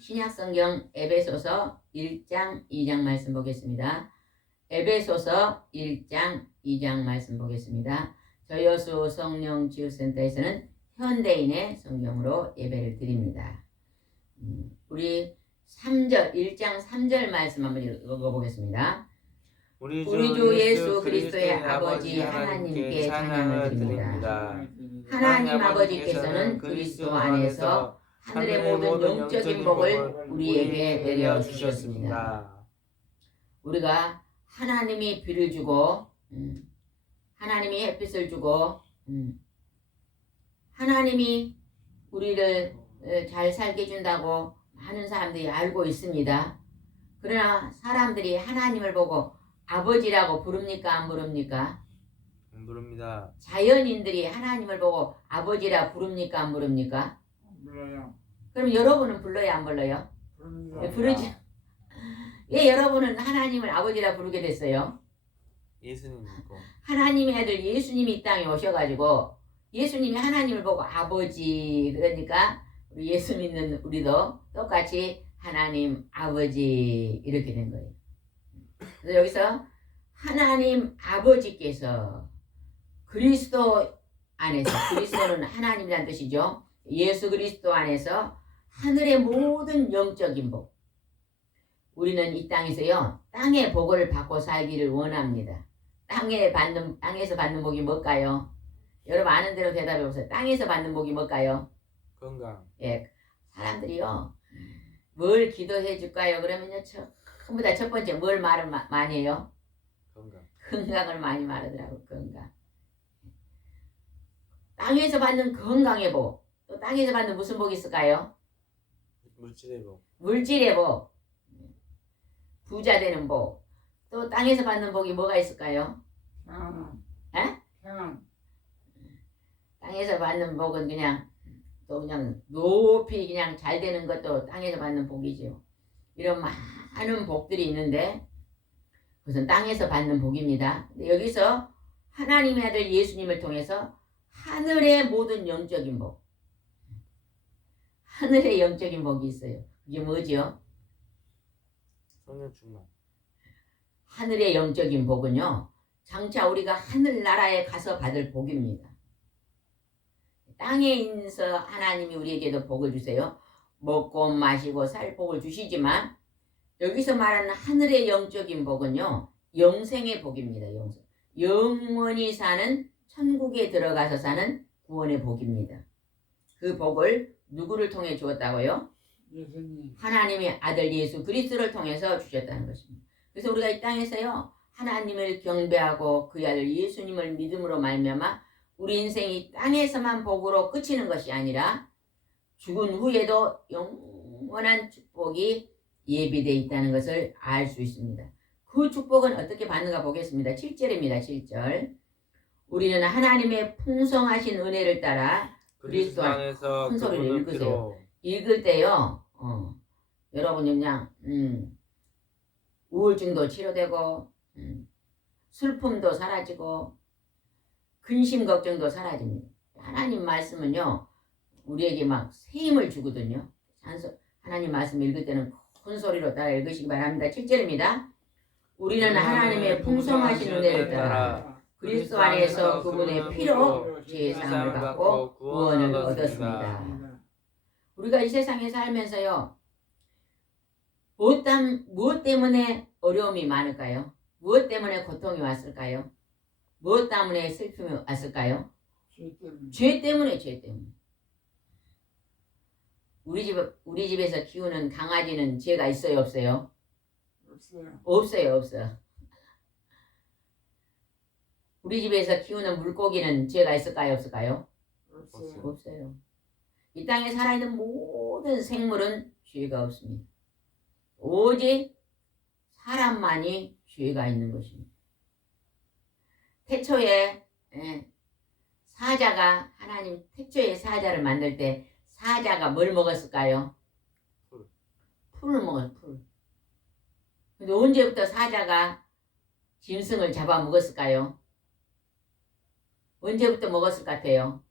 신약성경 에베소서 1장 2장 말씀 보겠습니다. 에베소서 1장 2장 말씀 보겠습니다. 저여수 성령 지우센터에서는 현대인의 성경으로 예배를 드립니다. 우리 1장 3절 말씀 한번 읽어보겠습니다. 우리 주 예수 그리스도의 아버지 하나님께 찬양을 드립니다. 하나님 아버지께서는 그리스도 안에서 하늘의 모든 영적인 복을 우리에게 내려주셨습니다. 우리가 하나님이 비를 주고 하나님이 햇빛을 주고 하나님이 우리를 잘 살게 해준다고 많은 사람들이 알고 있습니다. 그러나 사람들이 하나님을 보고 아버지라고 부릅니까? 안 부릅니까? 안 부릅니다. 자연인들이 하나님을 보고 아버지라 부릅니까? 안 부릅니까? 불러요. 그럼 여러분은 불러야 안 불러요? 부릅니다. 부르지. 왜 여러분은 하나님을 아버지라 부르게 됐어요? 예수님 믿고. 하나님의 아들 예수님이 이 땅에 오셔가지고 예수님이 하나님을 보고 아버지, 그러니까 우리 예수 믿는 우리도 똑같이 하나님 아버지 이렇게 된 거예요. 그래서 여기서 하나님 아버지께서 그리스도 안에서, 그리스도는 하나님이란 뜻이죠. 예수 그리스도 안에서 하늘의 모든 영적인 복, 우리는 이 땅에서요 땅의 복을 받고 살기를 원합니다. 땅에서 받는 복이 뭘까요? 여러분 아는 대로 대답해 보세요. 땅에서 받는 복이 뭘까요? 건강. 예, 사람들이요 뭘 기도해 줄까요? 그러면요 전부 다 첫 번째 뭘 말을 많이 해요? 건강. 건강을 많이 말하더라고. 건강. 땅에서 받는 건강의 복, 또 땅에서 받는 무슨 복이 있을까요? 물질의 복. 물질의 복, 부자 되는 복, 또 땅에서 받는 복이 뭐가 있을까요? 에? 땅에서 받는 복은 그냥 또 그냥 높이 그냥 잘 되는 것도 땅에서 받는 복이죠. 이런 많은 복들이 있는데 그것은 땅에서 받는 복입니다. 근데 여기서 하나님의 아들 예수님을 통해서 하늘의 모든 영적인 복, 하늘의 영적인 복이 있어요. 이게 뭐죠? 성령 충만. 하늘의 영적인 복은요 장차 우리가 하늘나라에 가서 받을 복입니다. 땅에 있어서 하나님이 우리에게도 복을 주세요. 먹고 마시고 살 복을 주시지만 여기서 말하는 하늘의 영적인 복은요. 영생의 복입니다. 영생. 영원히 사는 천국에 들어가서 사는 구원의 복입니다. 그 복을 누구를 통해 주었다고요? 예수님. 하나님의 아들 예수 그리스도를 통해서 주셨다는 것입니다. 그래서 우리가 이 땅에서요. 하나님을 경배하고 그 아들 예수님을 믿음으로 말미암아 우리 인생이 땅에서만 복으로 그치는 것이 아니라 죽은 후에도 영원한 축복이 예비되어 있다는 것을 알 수 있습니다. 그 축복은 어떻게 받는가 보겠습니다. 7절입니다. 7절. 우리는 하나님의 풍성하신 은혜를 따라 그리스도 안에서 큰 소리로 그분을 읽으세요. 피로 읽을 때요. 여러분이 그냥 우울증도 치료되고 슬픔도 사라지고 근심 걱정도 사라집니다. 하나님 말씀은요. 우리에게 막 새 힘을 주거든요. 하나님 말씀 읽을 때는 큰 소리로 따라 읽으시기 바랍니다. 7절입니다. 우리는 하나님의 풍성하신 은혜를 따라 그리스도 안에서 그분의 피로 죄의 사함을 받고 구원을 얻었습니다. 우리가 이 세상에 살면서요. 무엇 때문에 어려움이 많을까요? 무엇 때문에 고통이 왔을까요? 무엇 때문에 슬픔이 왔을까요? 죄 때문에. 죄 때문에. 우리 집에서 키우는 강아지는 죄가 있어요, 없어요? 없어요. 없어요. 우리 집에서 키우는 물고기는 죄가 있을까요, 없을까요? 없어요. 없어요. 이 땅에 살아있는 모든 생물은 죄가 없습니다. 오직 사람만이 죄가 있는 것입니다. 태초에 사자가 하나님 태초에 사자를 만들 때 사자가 뭘 먹었을까요? 풀을 먹었어요. 풀. 근데 언제부터 사자가 짐승을 잡아 먹었을까요? 언제부터 먹었을 것 같아요?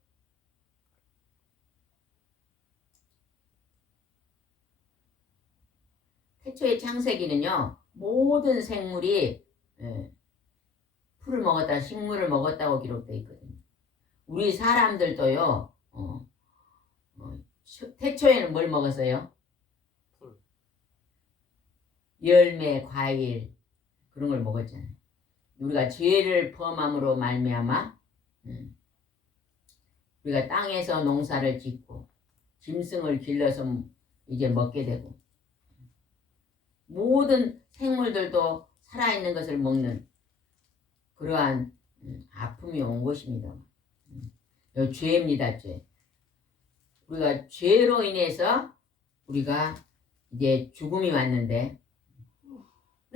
태초의 창세기는요. 모든 생물이 풀을 먹었다, 식물을 먹었다고 기록되어 있거든요. 우리 사람들도요. 태초에는 뭘 먹었어요? 풀. 열매, 과일 그런 걸 먹었잖아요. 우리가 죄를 범함으로 말미암아 우리가 땅에서 농사를 짓고 짐승을 길러서 이제 먹게 되고 모든 생물들도 살아있는 것을 먹는 그러한 아픔이 온 것입니다. 죄입니다. 죄. 우리가 죄로 인해서 우리가 이제 죽음이 왔는데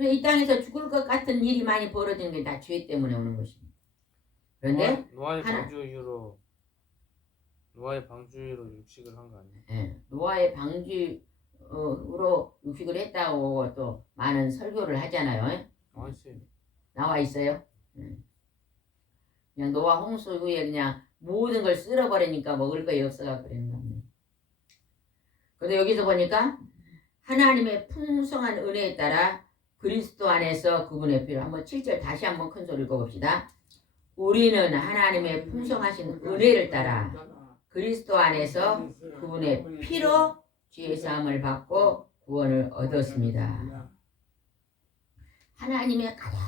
이 땅에서 죽을 것 같은 일이 많이 벌어지는 게 다 죄 때문에 오는 것입니다. 그런데 노아의 방주 이후로 육식을 한 거 아니에요? 노아의 방주로 육식을 했다고 또 많은 설교를 하잖아요. 나와 있어요. 그냥 노아 홍수 후에 그냥 모든 걸 쓸어버리니까 먹을 것이 없어서 그랬나 보네. 근데 여기서 보니까 하나님의 풍성한 은혜에 따라 그리스도 안에서 그분의 피로 한번 7절 다시 한번 큰 소리 읽어봅시다. 우리는 하나님의 풍성하신 은혜를 따라 그리스도 안에서 그분의 피로 죄 사함을 받고 구원을 얻었습니다. 하나님의 가장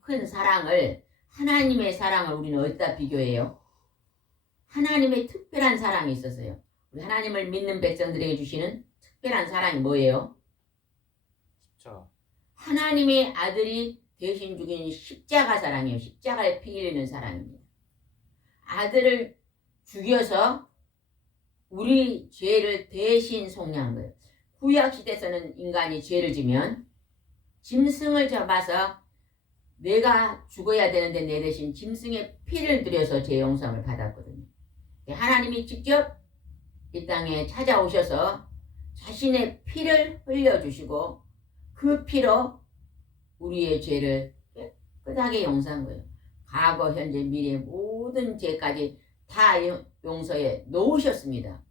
큰 사랑을 하나님의 사랑을 우리는 어디다 비교해요? 하나님의 특별한 사랑이 있었어요. 우리 하나님을 믿는 백성들에게 주시는 특별한 사랑이 뭐예요? 십자가. 하나님의 아들이 대신 죽인 십자가 사랑이에요. 십자가에 피 흘리는 사랑입니다. 아들을 죽여서 우리 죄를 대신 속량한 거예요. 구약시대에서는 인간이 죄를 지면 짐승을 잡아서 내가 죽어야 되는데 내 대신 짐승의 피를 들여서 죄 용서를 받았거든요. 하나님이 직접 이 땅에 찾아오셔서 자신의 피를 흘려주시고 그 피로 우리의 죄를 깨끗하게 용서한 거예요. 과거, 현재, 미래 모든 죄까지 다 용서해 놓으셨습니다.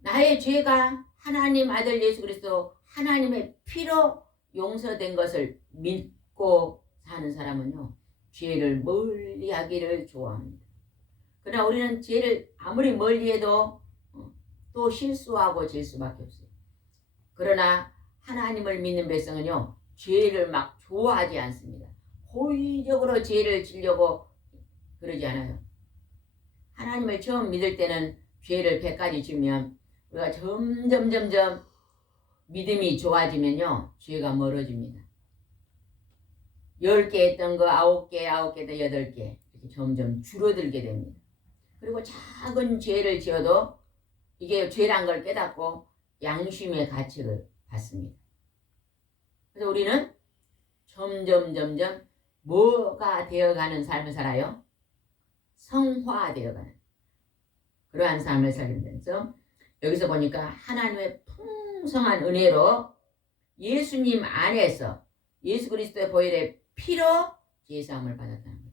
나의 죄가 하나님 아들 예수 그리스도 하나님의 피로 용서된 것을 믿고 사는 사람은요. 죄를 멀리 하기를 좋아합니다. 그러나 우리는 죄를 아무리 멀리 해도 또 실수하고 질 수밖에 없어요. 그러나 하나님을 믿는 백성은요, 죄를 막 좋아하지 않습니다. 고의적으로 죄를 지려고 그러지 않아요. 하나님을 처음 믿을 때는 죄를 100가지 지으면 우리가 점점 믿음이 좋아지면요, 죄가 멀어집니다. 10개 했던 거 9개, 9개도 8개 이렇게 점점 줄어들게 됩니다. 그리고 작은 죄를 지어도 이게 죄란 걸 깨닫고 양심의 가책을 받습니다. 그래서 우리는 점점 뭐가 되어가는 삶을 살아요? 성화되어가는 그러한 삶을 살면서 여기서 보니까 하나님의 풍성한 은혜로 예수님 안에서 예수 그리스도의 보혈의 피로 제사함을 받았다는 거예요.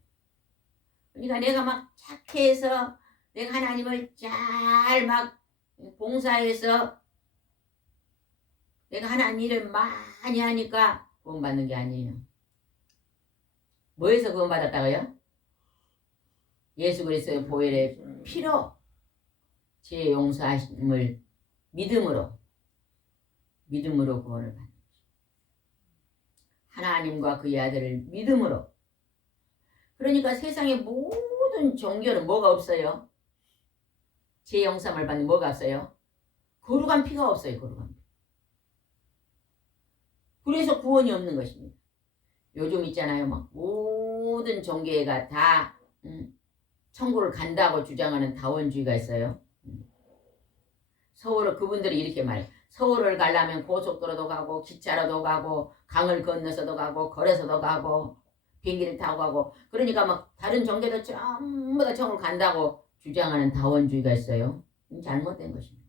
그러니까 내가 막 착해서 내가 하나님을 잘 막 봉사해서 내가 하나님 일을 많이 하니까 구원받는 게 아니에요. 뭐에서 구원받았다고요? 예수 그리스도의 보혈의 피로 죄 용서하심을 믿음으로 구원을 받는 거죠. 하나님과 그의 아들을 믿음으로. 그러니까 세상의 모든 종교는 뭐가 없어요? 죄 용서함을 받는 뭐가 없어요? 거룩한 피가 없어요. 거룩한 피. 그래서 구원이 없는 것입니다. 요즘 있잖아요. 막 모든 종교가 다 천국을 간다고 주장하는 다원주의가 있어요. 서울을 그분들이 이렇게 말해요. 서울을 가려면 고속도로도 가고 기차로도 가고 강을 건너서도 가고 걸어서도 가고 비행기를 타고 가고 그러니까 막 다른 종교도 전부 다 천국을 간다고 주장하는 다원주의가 있어요. 잘못된 것입니다.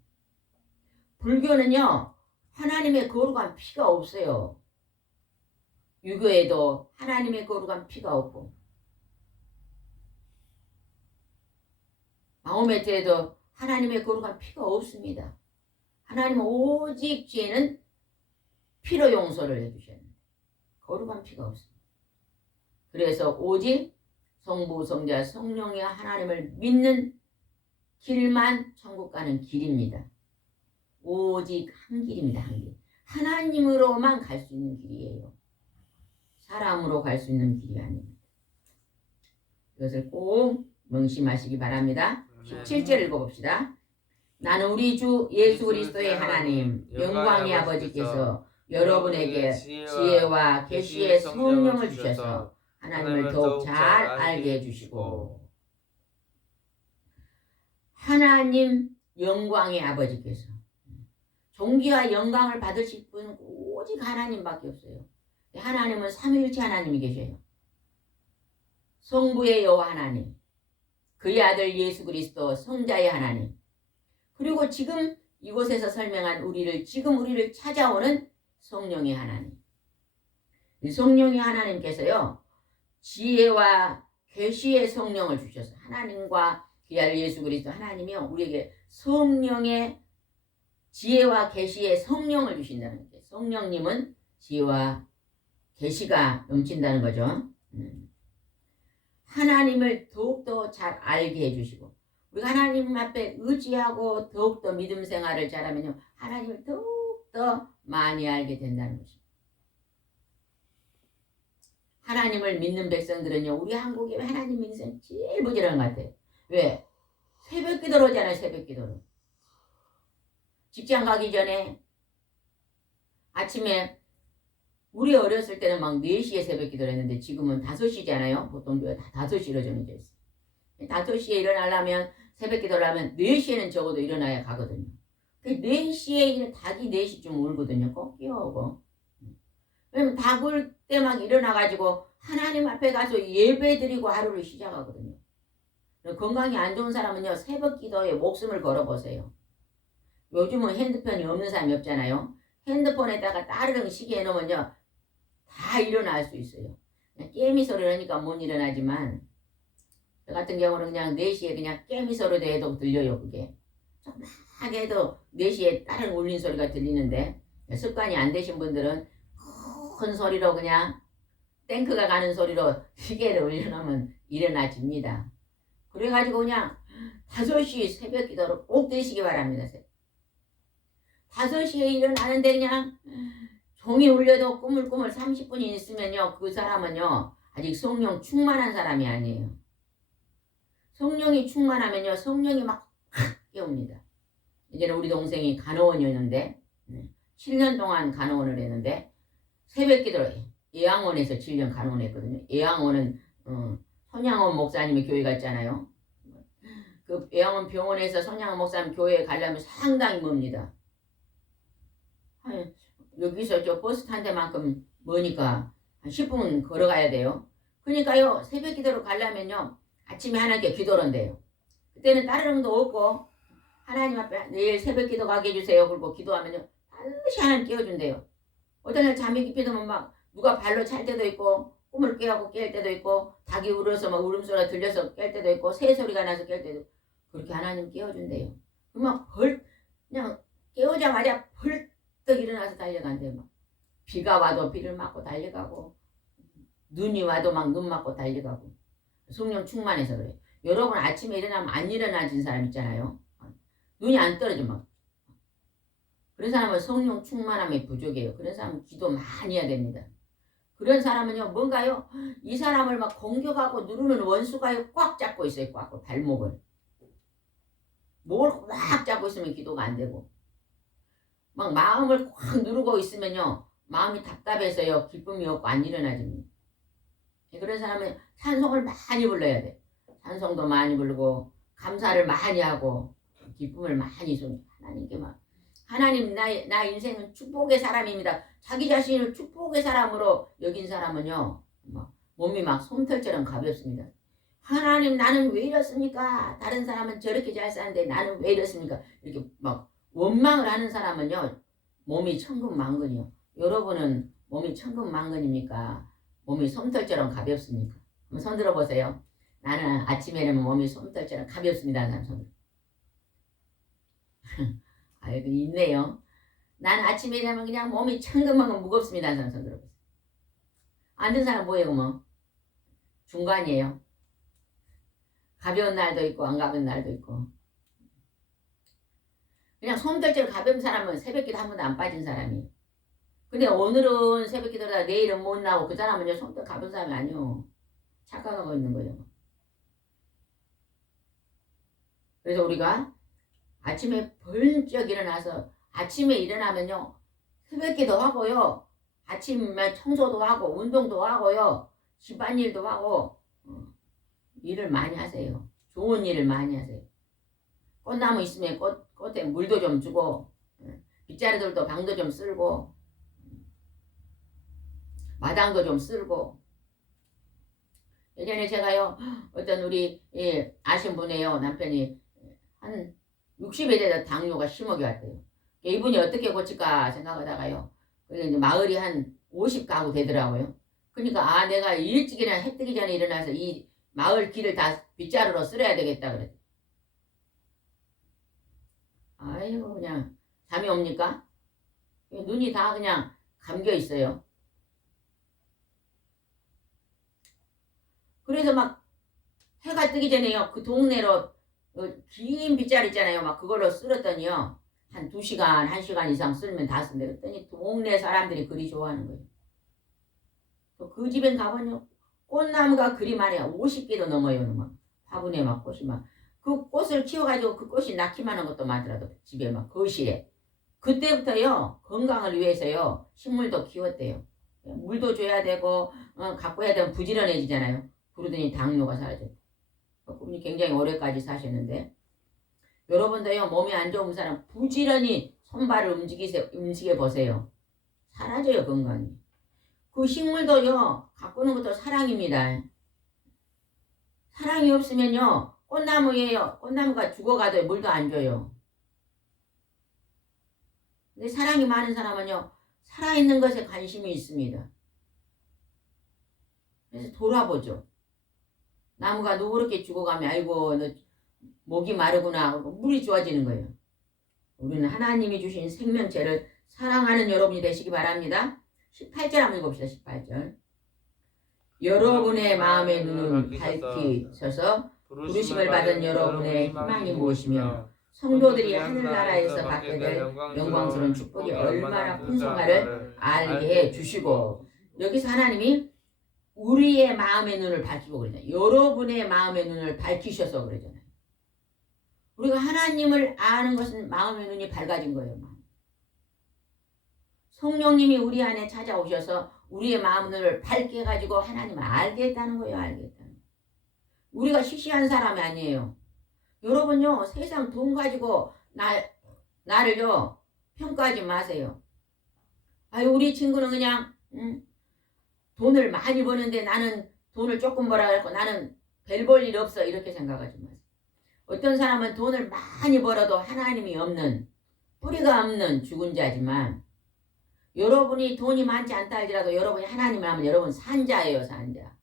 불교는요. 하나님의 거룩한 피가 없어요. 유교에도 하나님의 거룩한 피가 없고 마호메트에도 하나님의 거룩한 피가 없습니다. 하나님은 오직 죄는 피로 용서를 해주셨는데 거룩한 피가 없습니다. 그래서 오직 성부, 성자, 성령의 하나님을 믿는 길만 천국 가는 길입니다. 오직 한 길입니다. 한 길. 하나님으로만 갈 수 있는 길이에요. 사람으로 갈 수 있는 길이 아닙니다. 이것을 꼭 명심하시기 바랍니다. 17절 읽어봅시다. 나는 우리 주 예수 그리스도의 하나님 영광의 아버지께서 여러분에게 지혜와 계시의 성령을 주셔서 하나님을 더욱 잘 알게 해주시고 하나님 영광의 아버지께서 존귀와 영광을 받으실 분은 오직 하나님밖에 없어요. 하나님은 삼위일체 하나님이 계셔요. 성부의 여호와 하나님, 그의 아들 예수 그리스도 성자의 하나님, 그리고 지금 이곳에서 설명한 우리를 찾아오는 성령의 하나님. 이 성령의 하나님께서요, 지혜와 계시의 성령을 주셔서 하나님과 그의 아들 예수 그리스도 하나님이요 우리에게 성령의 지혜와 계시의 성령을 주신다는 거예요. 성령님은 지혜와 계시가 넘친다는 거죠. 하나님을 더욱더 잘 알게 해주시고 우리가 하나님 앞에 의지하고 더욱더 믿음 생활을 잘하면요 하나님을 더욱더 많이 알게 된다는 것입니다. 하나님을 믿는 백성들은요 우리 한국에 하나님 믿는 사람 제일 부지런한 것 같아요. 왜? 새벽 기도를 하잖아요. 새벽 기도를. 직장 가기 전에 아침에 우리 어렸을 때는 막 4시에 새벽 기도를 했는데 지금은 5시잖아요. 보통 교회 다 5시로 정해져 있어요. 5시에 일어나려면 새벽 기도를 하면 4시에는 적어도 일어나야 가거든요. 4시에 닭이 4시쯤 울거든요. 꼭 깨워오고. 왜냐면 닭 울 때 막 일어나가지고 하나님 앞에 가서 예배 드리고 하루를 시작하거든요. 건강이 안 좋은 사람은요 새벽 기도에 목숨을 걸어보세요. 요즘은 핸드폰이 없는 사람이 없잖아요. 핸드폰에다가 따르릉 시계 해놓으면요 다 일어날 수 있어요. 그냥 깨미 소리를 하니까 못 일어나지만 저 같은 경우는 그냥 4시에 그냥 깨미 소리도 해도 들려요. 그게 조그맣게 해도 4시에 따르릉 울린 소리가 들리는데 습관이 안 되신 분들은 큰 소리로 그냥 탱크가 가는 소리로 시계를 올려놓으면 일어나집니다. 그래가지고 그냥 5시 새벽 기도를 꼭 드시기 바랍니다. 5시에 일어나는데 그냥 종이 울려도 꾸물꾸물 30분이 있으면요, 그 사람은요 아직 성령 충만한 사람이 아니에요. 성령이 충만하면요 성령이 막 깨웁니다. 이제는 우리 동생이 간호원이었는데 7년 동안 간호원을 했는데 새벽 기도를 예양원에서 7년 간호원 했거든요. 예양원은 선양원 목사님의 교회가 있잖아요. 그 예양원 병원에서 선양원 목사님 교회에 가려면 상당히 멉니다. 여기서 저 버스 탄 데만큼 머니까 한 10분 걸어가야 돼요. 그러니까요 새벽 기도를 가려면요 아침에 하나님께 기도를 한대요. 그때는 따르릉도 없고 하나님 앞에 내일 새벽 기도 가게 해주세요. 그리고 기도하면요 반드시 하나님 깨워준대요. 어떤 날 잠이 깊이 들면 막 누가 발로 찰 때도 있고 꿈을 깨고 깰 때도 있고 닭이 울어서 막 울음소리가 들려서 깰 때도 있고 새 소리가 나서 깰 때도 있고 그렇게 하나님 깨워준대요. 그럼 그냥 깨우자마자 벌떡 일어나서 달려간대요. 막 비가 와도 비를 맞고 달려가고 눈이 와도 막 눈 맞고 달려가고 성령 충만해서 그래요. 여러분 아침에 일어나면 안 일어나진 사람 있잖아요. 눈이 안 떨어져 막. 그런 사람은 성령 충만함이 부족해요. 그런 사람은 기도 많이 해야 됩니다. 그런 사람은요 뭔가요 이 사람을 막 공격하고 누르는 원수가요 꽉 잡고 있어요. 꽉 발목을 목을 꽉 잡고 있으면 기도가 안 되고 막 마음을 꽉 누르고 있으면요 마음이 답답해서요 기쁨이 없고 안 일어나집니다. 그런 사람은 찬송을 많이 불러야 돼. 찬송도 많이 부르고 감사를 많이 하고 기쁨을 많이 줍니다. 하나님께 막 하나님 나 인생은 축복의 사람입니다. 자기 자신을 축복의 사람으로 여긴 사람은요 막 몸이 막 솜털처럼 가볍습니다. 하나님 나는 왜 이렇습니까? 다른 사람은 저렇게 잘 사는데 나는 왜 이렇습니까? 이렇게 막 원망을 하는 사람은요 몸이 천근만근이요. 여러분은 몸이 천근만근입니까? 몸이 솜털처럼 가볍습니까? 한번 손 들어보세요. 나는 아침에는 몸이 솜털처럼 가볍습니다. 하는 사람 손. 아이고 있네요. 나는 아침에 일어나면 그냥 몸이 천근만근 무겁습니다. 하는 사람 손 들어보세요. 앉은 사람 뭐예요? 뭐 중간이에요. 가벼운 날도 있고 안 가벼운 날도 있고 그냥 솜털처럼 가벼운 사람은 새벽기도 한 번도 안 빠진 사람이에요. 근데 오늘은 새벽기도다 내일은 못 나오고 그 사람은요 솜털 가벼운 사람이 아니요. 착각하고 있는 거예요. 그래서 우리가 아침에 번쩍 일어나서 아침에 일어나면요 새벽기도 하고요 아침에 청소도 하고 운동도 하고요 집안일도 하고 일을 많이 하세요. 좋은 일을 많이 하세요. 꽃나무 있으면 꽃에 물도 좀 주고 빗자루들도 방도 좀 쓸고 마당도 좀 쓸고 예전에 제가요 어떤 우리 아신 분이에요. 남편이 한 60에 대해서 당뇨가 심하게 왔대요. 이분이 어떻게 고칠까 생각하다가요 이제 마을이 한 50가구 되더라고요. 그러니까 내가 일찍 일어나 해 뜨기 전에 일어나서 이 마을 길을 다 빗자루로 쓸어야 되겠다 그랬. 아이고 그냥 잠이 옵니까? 눈이 다 그냥 감겨 있어요. 그래서 막 해가 뜨기 전에요 그 동네로 긴 빗자루 있잖아요. 막 그걸로 쓸었더니요 한 2시간 1시간 이상 쓸면 다 쓴대. 그랬더니 동네 사람들이 그리 좋아하는 거예요. 또 그 집엔 가보면요 꽃나무가 그리 많아요. 50개도 넘어요. 막 화분에 막 꽃이 막 그 꽃을 키워가지고 그 꽃이 낳기만 한 것도 많더라도 집에 막 거실에. 그때부터요 건강을 위해서요 식물도 키웠대요. 물도 줘야 되고 갖고 해야 되면 부지런해지잖아요. 그러더니 당뇨가 사라져요. 그분이 굉장히 오래까지 사셨는데 여러분도요 몸이 안 좋은 사람 부지런히 손발을 움직여 보세요. 사라져요 건강이. 그 식물도요 가꾸는 것도 사랑입니다. 사랑이 없으면요 꽃나무예요. 꽃나무가 죽어가도 물도 안 줘요. 근데 사랑이 많은 사람은요 살아있는 것에 관심이 있습니다. 그래서 돌아보죠. 나무가 노랗게 죽어가면 아이고 너 목이 마르구나 하고 물이 좋아지는 거예요. 우리는 하나님이 주신 생명체를 사랑하는 여러분이 되시기 바랍니다. 18절 한번 읽읍시다. 18절 여러분의 마음의 눈을 밝히셔서 부르심을 받은 여러분의 희망이 무엇이며 성도들이 하늘나라에서 받게 될 영광스러운 축복이 얼마나 풍성하를 알게 해 주시고, 여기서 하나님이 우리의 마음의 눈을 밝히고 그러잖아요. 여러분의 마음의 눈을 밝히셔서 그러잖아요. 우리가 하나님을 아는 것은 마음의 눈이 밝아진 거예요. 성령님이 우리 안에 찾아오셔서 우리의 마음의 눈을 밝게 해가지고 하나님을 알겠다는 거예요. 알겠다는 거예요. 우리가 시시한 사람이 아니에요. 여러분요, 세상 돈 가지고 나를요 평가하지 마세요. 아유, 우리 친구는 그냥 돈을 많이 버는데 나는 돈을 조금 벌어갖고 나는 별 볼 일 없어, 이렇게 생각하지 마세요. 어떤 사람은 돈을 많이 벌어도 하나님이 없는, 뿌리가 없는 죽은 자지만, 여러분이 돈이 많지 않다 할지라도 여러분이 하나님을 하면 여러분 산자예요. 산자.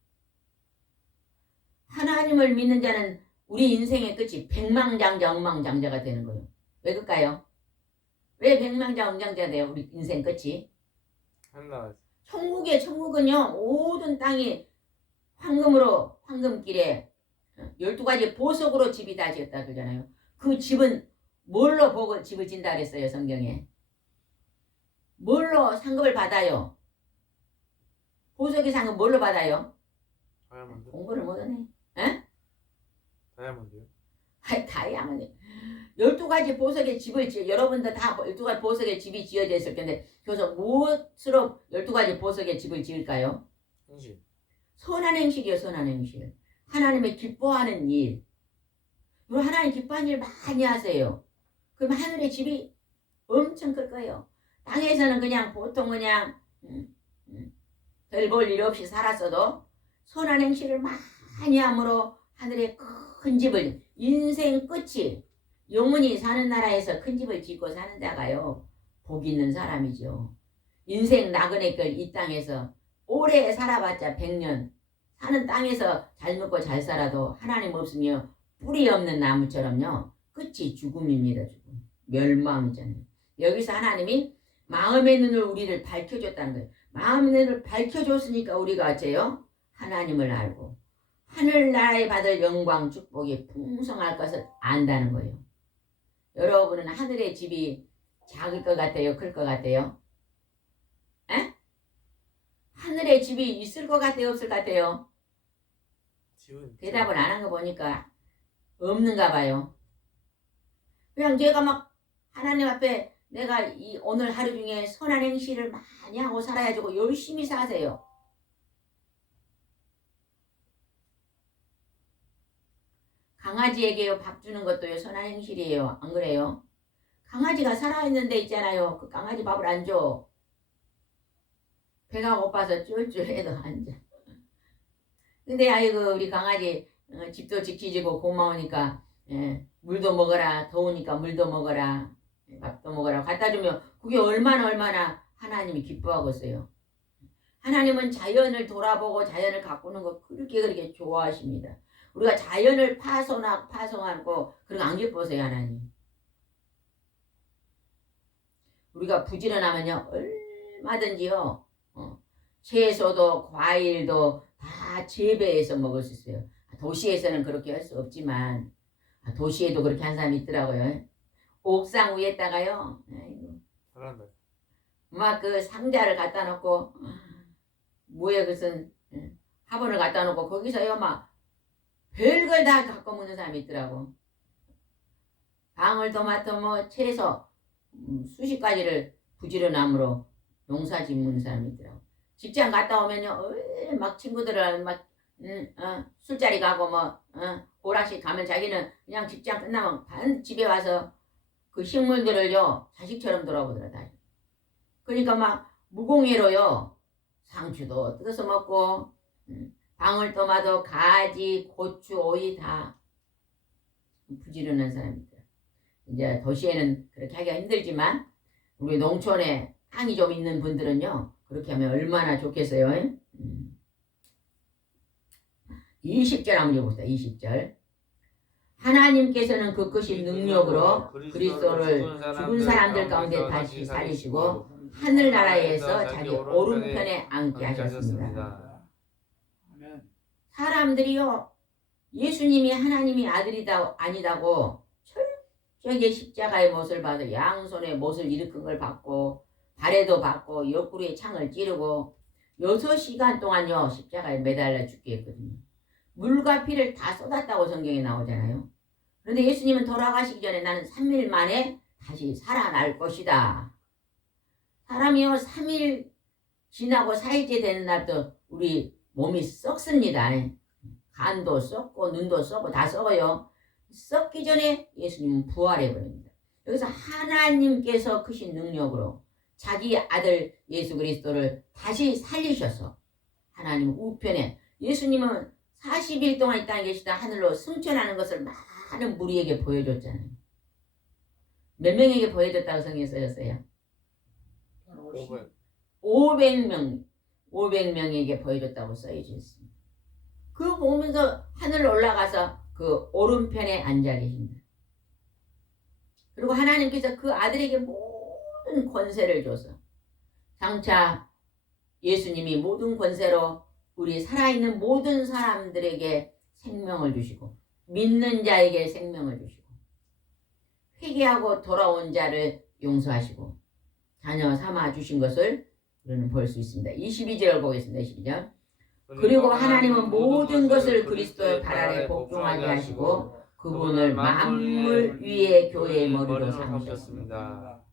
하나님을 믿는 자는 우리 인생의 끝이 백망장자 엉망장자가 되는 거예요. 왜 그럴까요? 왜 백망장자가 돼요? 우리 인생 끝이? 천국은요, 모든 땅이 황금으로, 황금길에 12가지 보석으로 집이 다 지었다 그러잖아요. 그 집은 뭘로 보고 집을 진다 그랬어요, 성경에. 뭘로 상급을 받아요? 보석의 상급 뭘로 받아요? 다이아몬드. 공부를 못하네. 에? 다이아몬드요? 아이, 다이아몬드. 12가지 보석의 집을 여러분도 다 12가지 보석의 집이 지어져 있을 텐데, 그래서 무엇으로 12가지 보석의 집을 지을까요? 행실. 선한 행실이요, 선한 행실. 하나님의 기뻐하는 일. 여러분, 하나님 기뻐하는 일 많이 하세요. 그럼 하늘의 집이 엄청 클 거예요. 땅에서는 그냥 보통 그냥 별 볼 일 없이 살았어도 선한 행실을 많이 함으로 하늘의 큰 집을, 인생 끝이 영원히 사는 나라에서 큰 집을 짓고 사는 자가요, 복 있는 사람이죠. 인생 나그네 길 이 땅에서 오래 살아봤자 100년, 사는 땅에서 잘 먹고 잘 살아도 하나님 없으며 뿌리 없는 나무처럼요, 끝이 죽음입니다. 죽음. 멸망이잖아요. 여기서 하나님이 마음의 눈을 우리를 밝혀줬다는 거예요. 마음의 눈을 밝혀줬으니까 우리가 어째요? 하나님을 알고 하늘나라에 받을 영광 축복이 풍성할 것을 안다는 거예요. 여러분은 하늘의 집이 작을 것 같아요? 클 것 같아요? 에? 하늘의 집이 있을 것 같아요? 없을 것 같아요? 대답을 안 한 거 보니까 없는가 봐요. 그냥 제가 막 하나님 앞에 내가 이 오늘 하루 중에 선한 행실을 많이 하고 살아야지고 열심히 사세요. 강아지에게요, 밥 주는 것도요, 선한 행실이에요. 안 그래요? 강아지가 살아있는 데 있잖아요. 그 강아지 밥을 안 줘. 배가 고파서 쫄쫄해도 안 줘. 근데 아이고, 우리 강아지 집도 지키지고 고마우니까 물도 먹어라, 더우니까 물도 먹어라, 밥도 먹어라 갖다 주면 그게 얼마나 하나님이 기뻐하고 있어요. 하나님은 자연을 돌아보고 자연을 가꾸는 거 그렇게 좋아하십니다. 우리가 자연을 파손하고 그런 거 안 기뻐하세요, 하나님. 우리가 부지런하면요, 얼마든지요, 채소도 과일도 다 재배해서 먹을 수 있어요. 도시에서는 그렇게 할 수 없지만, 도시에도 그렇게 한 사람이 있더라고요. 옥상 위에다가요, 막 그 상자를 갖다 놓고, 뭐에 무슨 화분을 갖다 놓고 거기서요 막 별걸 다 갖고 먹는 사람이 있더라고. 방울토마토 뭐 채소 수십 가지를 부지런함으로 농사 짓는 사람이 있더라고. 직장 갔다 오면요, 막 친구들은 막 술자리 가고 뭐 오락실 가면 자기는 그냥 직장 끝나면 반 집에 와서 그 식물들을요 자식처럼 돌아보더라. 그러니까 막 무공해로요 상추도 뜯어서 먹고 방울토마토, 가지, 고추, 오이 다 부지런한 사람입니다. 이제 도시에는 그렇게 하기가 힘들지만 우리 농촌에 땅이 좀 있는 분들은요 그렇게 하면 얼마나 좋겠어요. 20절 한번 읽어봅시다. 20절. 하나님께서는 그 크신 능력으로 그리스도를 죽은 사람들 가운데 다시 살리시고 하늘나라에서 자기 오른편에 앉게 하셨습니다. 사람들이요 예수님이 하나님이 아들이다 아니다고 철저하게 십자가의 못을 받아 양손에 못을 일으킨 걸 받고 발에도 받고 옆구리에 창을 찌르고 6시간 동안요 십자가에 매달려 죽게 했거든요. 물과 피를 다 쏟았다고 성경에 나오잖아요. 그런데 예수님은 돌아가시기 전에 나는 3일 만에 다시 살아날 것이다. 사람이요 3일 지나고 4일째 되는 날부터 우리 몸이 썩습니다. 간도 썩고 눈도 썩고 다 썩어요. 썩기 전에 예수님은 부활해버립니다. 여기서 하나님께서 크신 능력으로 자기 아들 예수 그리스도를 다시 살리셔서 하나님 우편에 예수님은 40일 동안 이 땅에 계시다 하늘로 승천하는 것을 많은 무리에게 보여줬잖아요. 몇 명에게 보여줬다고 성경에 써졌어요? 500명에게 보여줬다고 써져 있습니다. 그거 보면서 하늘로 올라가서 그 오른편에 앉아 계십니다. 그리고 하나님께서 그 아들에게 모든 권세를 줘서 장차 예수님이 모든 권세로 우리 살아있는 모든 사람들에게 생명을 주시고 믿는 자에게 생명을 주시고 회개하고 돌아온 자를 용서하시고 자녀 삼아 주신 것을 우리는 볼 수 있습니다. 22절 보겠습니다. 22절. 그리고 하나님은 모든 것을 그리스도의 발 아래 복종하게 하시고 그분을 만물 위에 교회의 머리로 삼으셨습니다.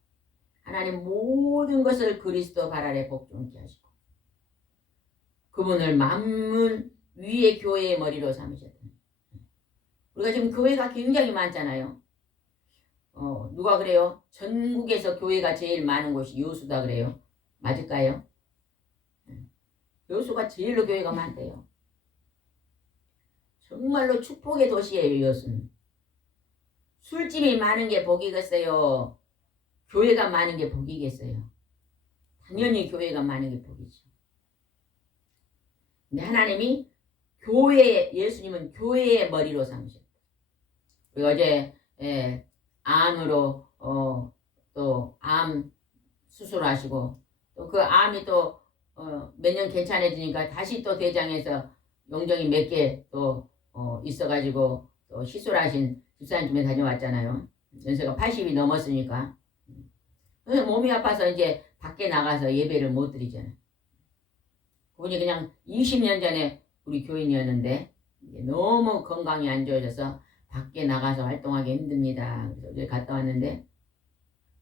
하나님 모든 것을 그리스도 발 아래 복종케 하시고 그분을 만물 위에 교회의 머리로 삼으셨다. 우리가 지금 교회가 굉장히 많잖아요. 누가 그래요? 전국에서 교회가 제일 많은 곳이 여수다 그래요. 맞을까요? 여수가 제일로 교회가 많대요. 정말로 축복의 도시예요. 여수는. 술집이 많은 게 복이겠어요? 교회가 많은 게 복이겠어요? 당연히 교회가 많은 게 복이죠. 근데 하나님이 예수님은 교회의 머리로 삼으셨다. 우리 어제 암으로 또 암 수술하시고 또 그 암이 또 몇 년 괜찮아지니까 다시 또 대장에서 용종이 몇 개 또 있어가지고 또 시술하신 집사님 집에 다녀왔잖아요. 연세가 80이 넘었으니까. 그래서 몸이 아파서 이제 밖에 나가서 예배를 못 드리잖아요. 그분이 그냥 20년 전에 우리 교인이었는데 너무 건강이 안 좋아져서 밖에 나가서 활동하기 힘듭니다. 그래서 어제 갔다 왔는데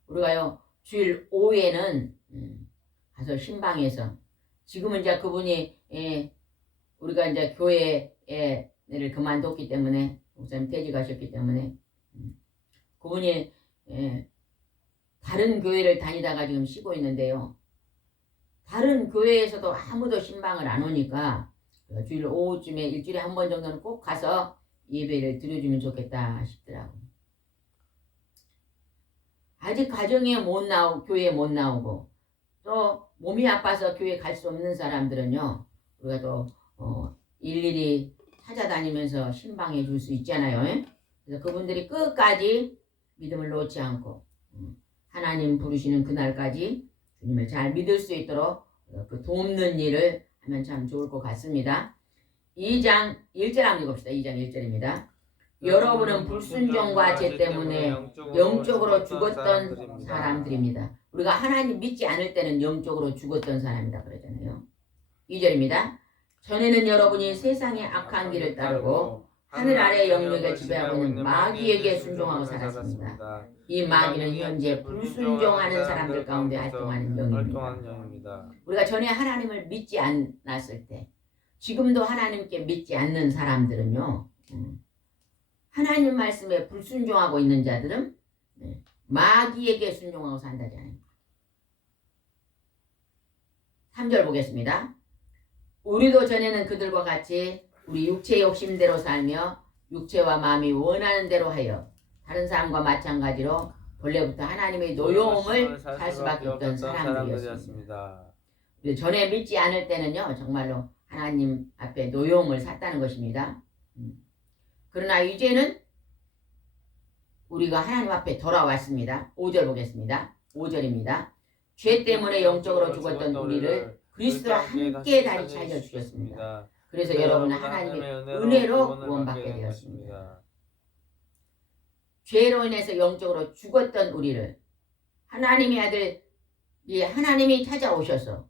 우리가요 주일 오후에는 가서 신방에서 지금은 이제 그분이 우리가 이제 교회를 그만뒀기 때문에 목사님 퇴직하셨기 때문에 그분이 다른 교회를 다니다가 지금 쉬고 있는데요. 다른 교회에서도 아무도 신방을 안 오니까 주일 오후쯤에 일주일에 한 번 정도는 꼭 가서 예배를 드려주면 좋겠다 싶더라고요. 아직 가정에 못 나오고 교회에 못 나오고 또 몸이 아파서 교회 갈 수 없는 사람들은요. 우리가 또 일일이 찾아다니면서 신방해 줄 수 있잖아요. 그래서 그분들이 끝까지 믿음을 놓지 않고 하나님 부르시는 그날까지 주님을 잘 믿을 수 있도록 그 돕는 일을 하면 참 좋을 것 같습니다. 2장 1절 한번 읽읍시다. 2장 1절입니다. 여러분은 불순종과 죄 때문에 영적으로 죽었던 사람들입니다. 우리가 하나님 믿지 않을 때는 영적으로 죽었던 사람이다 그러잖아요. 2절입니다. 전에는 여러분이 세상의 악한 길을 따르고 하늘 아래 영역에 지배하고 있는 마귀에게 순종하고 살았습니다. 이 마귀는 현재 불순종하는 사람들 가운데 활동하는 영입니다. 우리가 전에 하나님을 믿지 않았을 때 지금도 하나님께 믿지 않는 사람들은요. 하나님 말씀에 불순종하고 있는 자들은 마귀에게 순종하고 산다잖아요. 3절 보겠습니다. 우리도 전에는 그들과 같이 우리 육체의 욕심대로 살며 육체와 마음이 원하는 대로 하여 다른 사람과 마찬가지로 본래부터 하나님의 노여움을 살 수밖에 없던 사람들이었습니다. 전에 믿지 않을 때는요 정말로 하나님 앞에 노여움을 샀다는 것입니다. 그러나 이제는 우리가 하나님 앞에 돌아왔습니다. 5절 보겠습니다. 5절입니다. 죄 때문에 영적으로 죽었던 우리를 그리스도와 함께 다시 살려주셨습니다. 그래서 여러분은 하나님의 은혜로 구원받게 되었습니다. 죄로 인해서 영적으로 죽었던 우리를 하나님의 아들 하나님이 찾아오셔서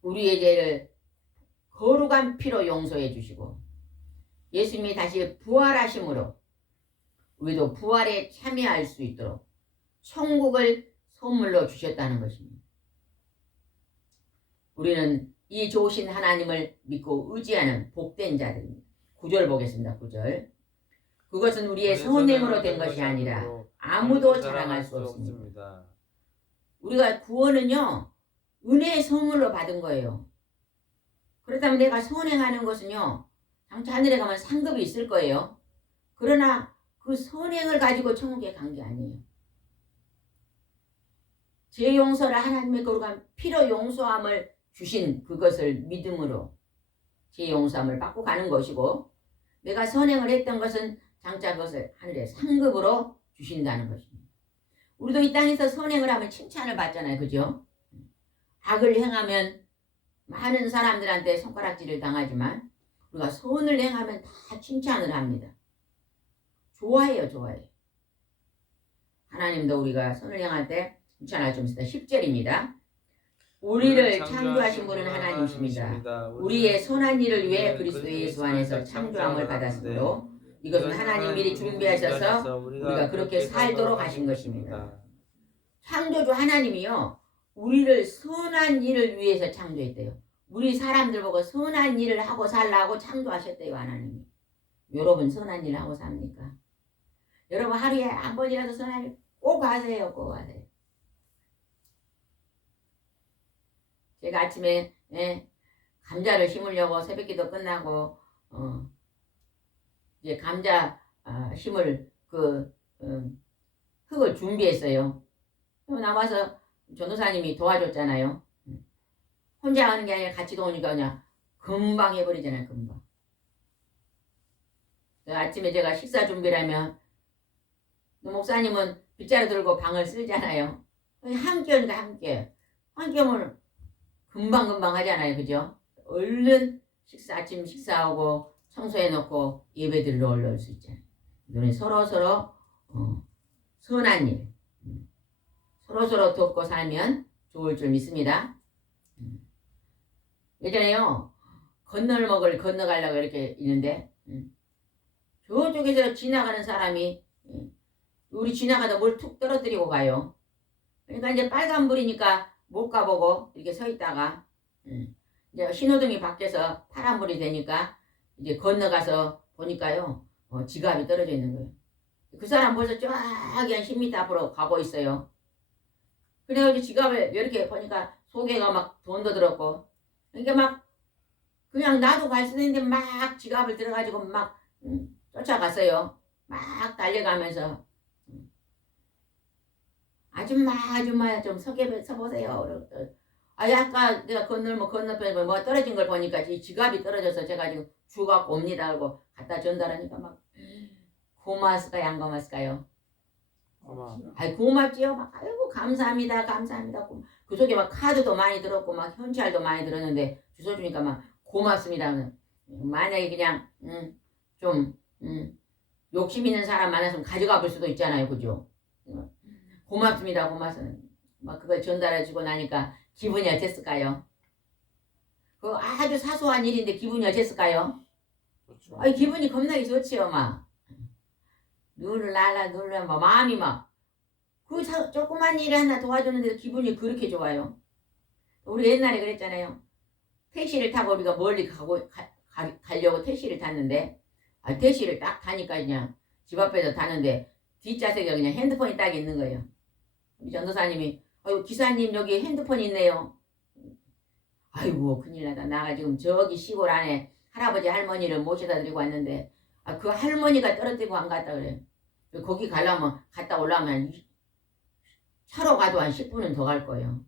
우리의 죄를 거룩한 피로 용서해 주시고 예수님이 다시 부활하심으로 우리도 부활에 참여할 수 있도록 천국을 선물로 주셨다는 것입니다. 우리는 이 좋으신 하나님을 믿고 의지하는 복된 자들입니다. 9절 보겠습니다. 9절. 그것은 우리의 선행으로 된 것이 아니라 아무도 자랑할 수 없습니다. 우리가 구원은요 은혜의 선물로 받은 거예요. 그렇다면 내가 선행하는 것은요 장차 하늘에 가면 상급이 있을 거예요. 그러나 그 선행을 가지고 천국에 간 게 아니에요. 죄 용서를 하나님의 거룩한 피로 용서함을 주신 그것을 믿음으로 죄 용서함을 받고 가는 것이고 내가 선행을 했던 것은 장차 그것을 하늘에 상급으로 주신다는 것입니다. 우리도 이 땅에서 선행을 하면 칭찬을 받잖아요. 그죠? 악을 행하면 많은 사람들한테 손가락질을 당하지만 우리가 선을 행하면 다 칭찬을 합니다. 좋아해요. 좋아해요. 하나님도 우리가 선을 행할 때 칭찬할 줄 믿습니다. 10절입니다. 우리를 창조하신 분은 하나님이십니다. 우리의 선한 일을 위해 그리스도 예수 안에서 창조함을 받았으므로 이것은 하나님 미리 준비하셔서 우리가 그렇게 살도록 하신 것입니다. 창조주 하나님이요 우리를 선한 일을 위해서 창조했대요. 우리 사람들 보고 선한 일을 하고 살라고 창조하셨대요. 하나님이. 여러분 선한 일 하고 삽니까? 여러분 하루에 한 번이라도 선한 일 꼭 하세요. 꼭 하세요. 제가 아침에 감자를 심으려고 새벽기도 끝나고 이제 감자 심을 흙을 준비했어요. 나와서 전도사님이 도와줬잖아요. 혼자 하는 게 아니라 같이 도우니까 그냥 금방 해버리잖아요. 금방. 아침에 제가 식사 준비를 하면 목사님은 빗자루 들고 방을 쓸잖아요. 함께 하니까 함께 하면 금방금방 하잖아요. 그죠? 얼른 아침 식사하고 청소해놓고 예배드리러 올라올 수 있잖아요. 우리 서로서로 선한 일 서로서로 돕고 살면 좋을 줄 믿습니다. 예전에요 건널목을 건너가려고 이렇게 있는데 저쪽에서 지나가는 사람이 우리 지나가다 뭘 툭 떨어뜨리고 가요. 그러니까 이제 빨간불이니까 못 가보고 이렇게 서 있다가 이제 신호등이 바뀌어서 파란불이 되니까 이제 건너가서 보니까요 지갑이 떨어져 있는 거예요. 그 사람 벌써 저기 한 10m 앞으로 가고 있어요. 그래가지고 지갑을 이렇게 보니까 속에가 막 돈도 들었고 그러니까 막 그냥 나도 갈 수 있는데 막 지갑을 들어가지고 막 쫓아갔어요. 막 달려가면서 아줌마 좀 서보세요. 아까 내가 건너편에 뭐 떨어진 걸 보니까 지갑이 떨어져서 제가 지금 주갖고 옵니다 하고 갖다 전달하니까 막 고마웠을까요? 안 고마웠을까요? 고맙지요. 막 아이고 감사합니다. 그 속에 막 카드도 많이 들었고 막 현찰도 많이 들었는데 주소 주니까 막 고맙습니다. 만약에 그냥 좀 욕심 있는 사람 많았으면 가져가 볼 수도 있잖아요. 그죠? 고맙습니다. 막 그걸 전달해 주고 나니까 기분이 어땠을까요? 그 아주 사소한 일인데 기분이 어땠을까요? 좋죠. 기분이 겁나게 좋지요. 막 눌러 막 마음이 막 그 조그만 일 하나 도와주는데 기분이 그렇게 좋아요. 우리 옛날에 그랬잖아요. 택시를 타고 우리가 멀리 가려고 택시를 탔는데 택시를 딱 타니까 그냥 집 앞에서 타는데 뒷좌석에 그냥 핸드폰이 딱 있는 거예요. 우리 전도사님이 기사님 여기 핸드폰 있네요. 아이고 큰일 나다. 나가 지금 저기 시골 안에 할아버지 할머니를 모셔다 드리고 왔는데 그 할머니가 떨어뜨리고 안 갔다 그래. 거기 가려면 갔다 올라오면 차로 가도 한 10분은 더 갈 거예요.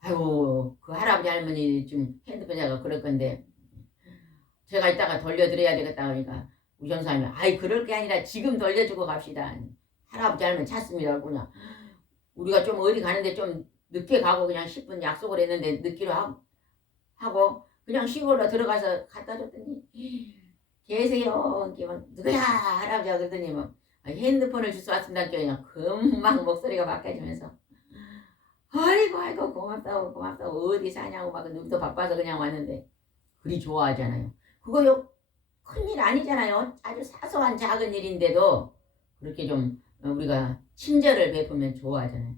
아이고 그 할아버지 할머니 지금 핸드폰에가 그럴 건데 제가 이따가 돌려드려야 되겠다 그러니까 우리 전사님이 그럴 게 아니라 지금 돌려주고 갑시다. 할아버지 할머니 찾습니다. 그냥 우리가 좀 어디 가는데 좀 늦게 가고 그냥 10분 약속을 했는데 늦기로 하고 그냥 시골로 들어가서 갖다 줬더니 계세요. 이렇게 막 누구야 할아버지가 그러더니 뭐 핸드폰을 주워 왔습니다. 그냥 금방 목소리가 바뀌어지면서 아이고 고맙다고 어디 사냐고 막 우리도 바빠서 그냥 왔는데 그리 좋아하잖아요. 그거요 큰일 아니잖아요. 아주 사소한 작은 일인데도 그렇게 좀 우리가 친절을 베풀면 좋아하잖아요.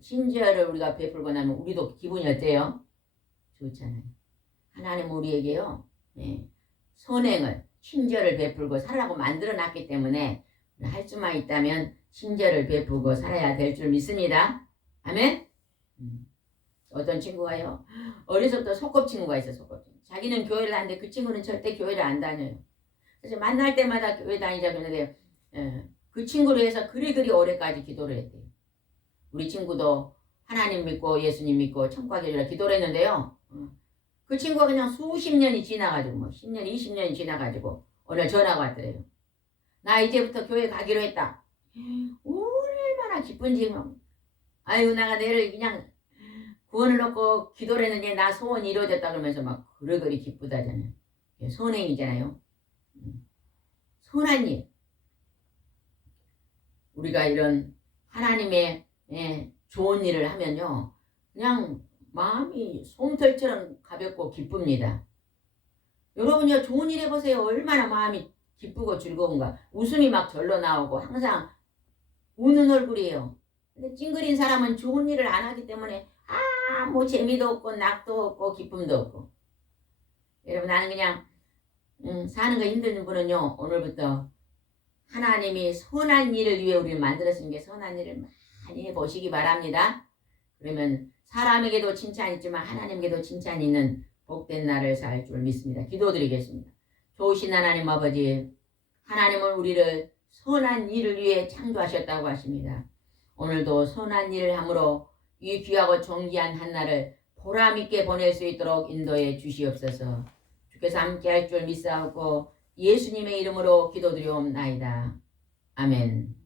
친절을 우리가 베풀고 나면 우리도 기분이 어때요? 좋잖아요. 하나님 우리에게요 선행을 친절을 베풀고 살라고 만들어놨기 때문에 할 수만 있다면 친절을 베풀고 살아야 될 줄 믿습니다. 아멘. 어떤 친구가요 어려서부터 소꿉친구가 있어. 소꿉친구. 자기는 교회를 하는데 그 친구는 절대 교회를 안 다녀요. 그래서 만날 때마다 교회 다니자 그러는데 그 친구로 해서 그리 오래까지 기도를 했대요. 우리 친구도 하나님 믿고 예수님 믿고 천국 가기를 기도를 했는데요. 그 친구가 그냥 수십 년이 지나가지고 뭐 10년 20년이 지나가지고 오늘 전화가 왔더래요. 나 이제부터 교회 가기로 했다. 얼마나 기쁜지 뭐. 아이고 내가 내를 그냥 구원을 놓고 기도를 했는데 나 소원이 이루어졌다 그러면서 막 그러그리 기쁘다잖아요. 선행이잖아요. 선한 일. 우리가 이런 하나님의 좋은 일을 하면요 그냥 마음이 솜털처럼 가볍고 기쁩니다. 여러분요 좋은 일 해보세요. 얼마나 마음이 기쁘고 즐거운가. 웃음이 막 절로 나오고 항상 우는 얼굴이에요. 근데 찡그린 사람은 좋은 일을 안 하기 때문에 뭐 재미도 없고 낙도 없고 기쁨도 없고. 여러분 나는 그냥 사는 거 힘든 분은요 오늘부터 하나님이 선한 일을 위해 우리를 만들었으니 게 선한 일을 많이 해보시기 바랍니다. 그러면 사람에게도 칭찬이 있지만 하나님께도 칭찬이 있는 복된 날을 살 줄 믿습니다. 기도드리겠습니다. 좋으신 하나님 아버지, 하나님은 우리를 선한 일을 위해 창조하셨다고 하십니다. 오늘도 선한 일을 함으로 이 귀하고 존귀한 한날을 보람있게 보낼 수 있도록 인도해 주시옵소서. 주께서 함께할 줄 믿사옵고 예수님의 이름으로 기도드리옵나이다. 아멘.